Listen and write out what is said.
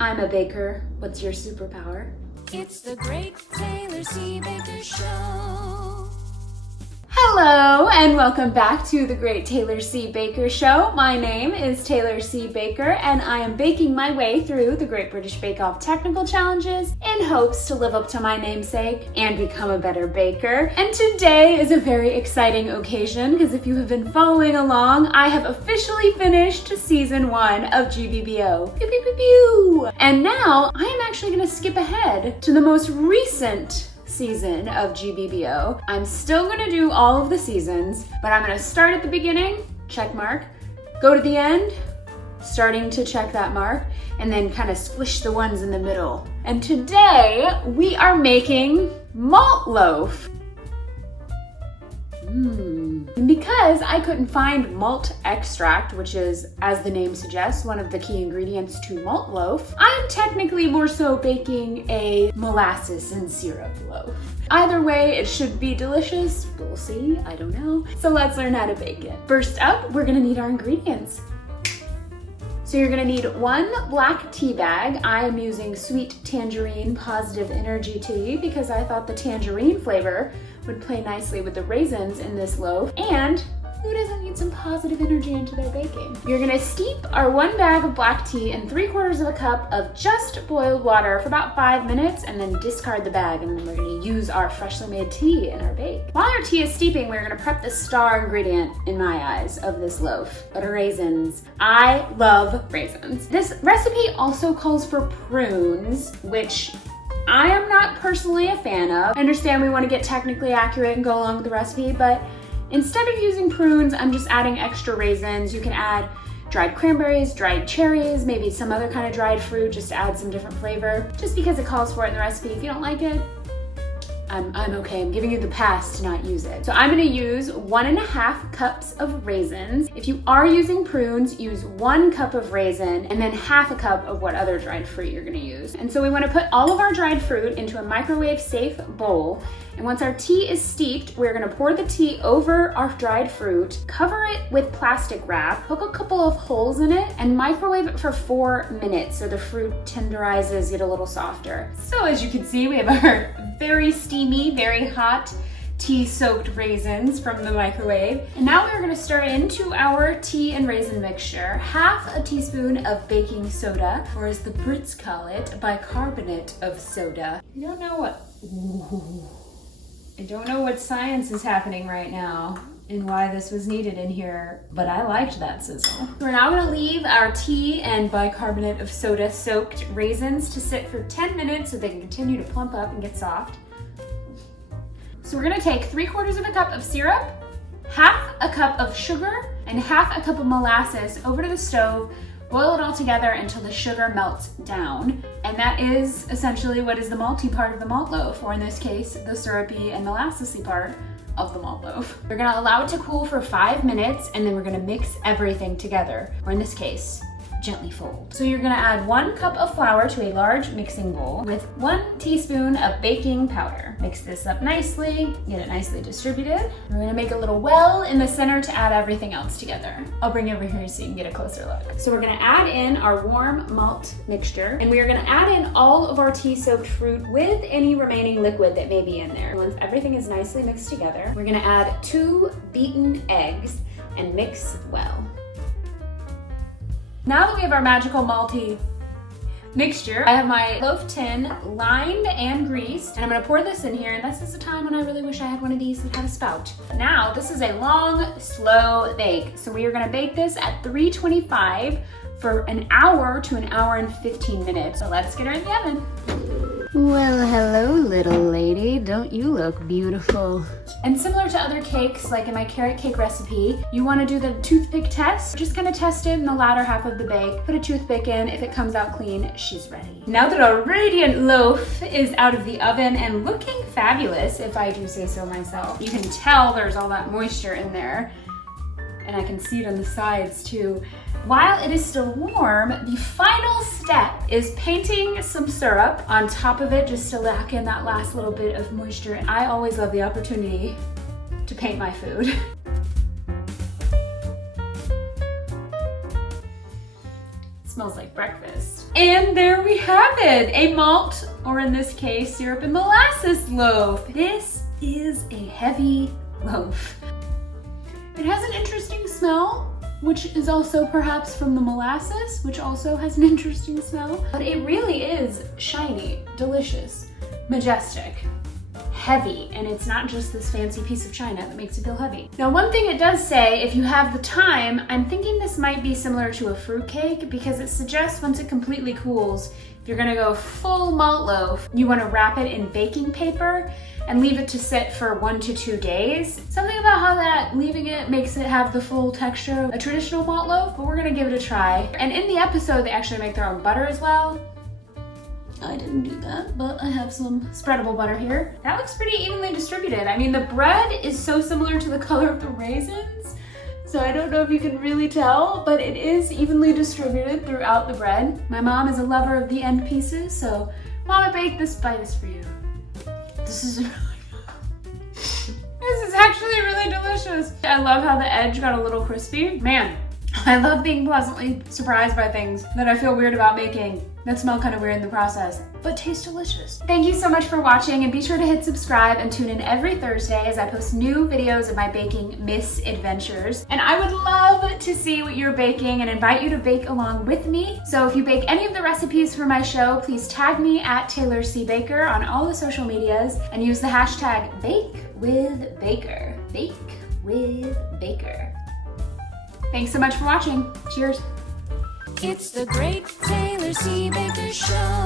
I'm a baker. What's your superpower? It's the Great Taylor C. Baker Show. Hello and welcome back to the Great Taylor C. Baker Show. My name is Taylor C. Baker and I am baking my way through the Great British Bake Off technical challenges in hopes to live up to my namesake and become a better baker. And today is a very exciting occasion because if you have been following along, I have officially finished season 1 of GBBO. Pew, pew, pew, pew. And now I am actually going to skip ahead to the most recent season of GBBO. I'm still gonna do all of the seasons, but I'm gonna start at the beginning, check mark, go to the end, starting to check that mark, and then kind of squish the ones in the middle. And today we are making Malt Loaf. And because I couldn't find malt extract, which is, as the name suggests, one of the key ingredients to malt loaf, I am technically more so baking a molasses and syrup loaf. Either way, it should be delicious. We'll see, I don't know. So let's learn how to bake it. First up, we're gonna need our ingredients. So you're gonna need 1 black tea bag. I am using sweet tangerine positive energy tea because I thought the tangerine flavor would play nicely with the raisins in this loaf. And who doesn't need some positive energy into their baking? You're gonna steep our 1 bag of black tea in 3/4 of a cup of just boiled water for about 5 minutes and then discard the bag, and then we're gonna use our freshly made tea in our bake. While our tea is steeping, we're gonna prep the star ingredient, in my eyes, of this loaf, raisins. I love raisins. This recipe also calls for prunes, which I am not personally a fan of. I understand we want to get technically accurate and go along with the recipe, but instead of using prunes, I'm just adding extra raisins. You can add dried cranberries, dried cherries, maybe some other kind of dried fruit just to add some different flavor. Just because it calls for it in the recipe. If you don't like it, I'm okay. I'm giving you the pass to not use it. So I'm gonna use 1.5 cups of raisins. If you are using prunes, use 1 cup of raisin and then 1/2 cup of what other dried fruit you're gonna use. And so we wanna put all of our dried fruit into a microwave safe bowl. And once our tea is steeped, we're gonna pour the tea over our dried fruit, cover it with plastic wrap, poke a couple of holes in it, and microwave it for 4 minutes so the fruit tenderizes, get a little softer. So as you can see, we have our very steamy, very hot tea-soaked raisins from the microwave. And now we're gonna stir into our tea and raisin mixture 1/2 teaspoon of baking soda, or as the Brits call it, bicarbonate of soda. I don't know what science is happening right now and why this was needed in here, but I liked that sizzle. We're now gonna leave our tea and bicarbonate of soda soaked raisins to sit for 10 minutes so they can continue to plump up and get soft. So we're gonna take 3/4 of a cup of syrup, 1/2 cup of sugar, and 1/2 cup of molasses over to the stove. Boil it all together until the sugar melts down. And that is essentially what is the malty part of the malt loaf, or in this case, the syrupy and molassesy part of the malt loaf. We're gonna allow it to cool for 5 minutes, and then we're gonna mix everything together, or in this case, gently fold. So you're gonna add 1 cup of flour to a large mixing bowl with 1 teaspoon of baking powder. Mix this up nicely, get it nicely distributed. We're gonna make a little well in the center to add everything else together. I'll bring you over here so you can get a closer look. So we're gonna add in our warm malt mixture, and we are gonna add in all of our tea-soaked fruit with any remaining liquid that may be in there. Once everything is nicely mixed together, we're gonna add 2 beaten eggs and mix well. Now that we have our magical malty mixture, I have my loaf tin lined and greased, and I'm gonna pour this in here, and this is the time when I really wish I had one of these that had a spout. Now, this is a long, slow bake, so we are gonna bake this at 325 for 1 hour to 1 hour and 15 minutes. So let's get her in the oven. Well, hello, little lady. Don't you look beautiful? And similar to other cakes, like in my carrot cake recipe, you want to do the toothpick test. Just kind of test it in the latter half of the bake. Put a toothpick in. If it comes out clean, she's ready. Now that our radiant loaf is out of the oven and looking fabulous, if I do say so myself, you can tell there's all that moisture in there. And I can see it on the sides too. While it is still warm, the final step is painting some syrup on top of it just to lock in that last little bit of moisture. I always love the opportunity to paint my food. Smells like breakfast. And there we have it, a malt, or in this case, syrup and molasses loaf. This is a heavy loaf. It has an interesting smell, which is also perhaps from the molasses, which also has an interesting smell. But it really is shiny, delicious, majestic, heavy, and it's not just this fancy piece of china that makes it feel heavy. Now, one thing it does say, if you have the time, I'm thinking this might be similar to a fruit cake because it suggests once it completely cools, if you're gonna go full malt loaf, you wanna wrap it in baking paper and leave it to sit for 1 to 2 days. Something about how that leaving it makes it have the full texture of a traditional malt loaf, but we're gonna give it a try. And in the episode, they actually make their own butter as well. I didn't do that, but I have some spreadable butter here. That looks pretty evenly distributed. I mean, the bread is so similar to the color of the raisins, so I don't know if you can really tell, but it is evenly distributed throughout the bread. My mom is a lover of the end pieces, so Mama baked this bite is for you. This is really good. This is actually really delicious. I love how the edge got a little crispy. Man, I love being pleasantly surprised by things that I feel weird about making, that smell kind of weird in the process, but taste delicious. Thank you so much for watching, and be sure to hit subscribe and tune in every Thursday as I post new videos of my baking misadventures. And I would love to see what you're baking and invite you to bake along with me. So if you bake any of the recipes for my show, please tag me at Taylor C. Baker on all the social medias and use the hashtag #BakeWithBaker. Bake with Baker. Thanks so much for watching. Cheers. It's the Great Taylor C. Baker Show.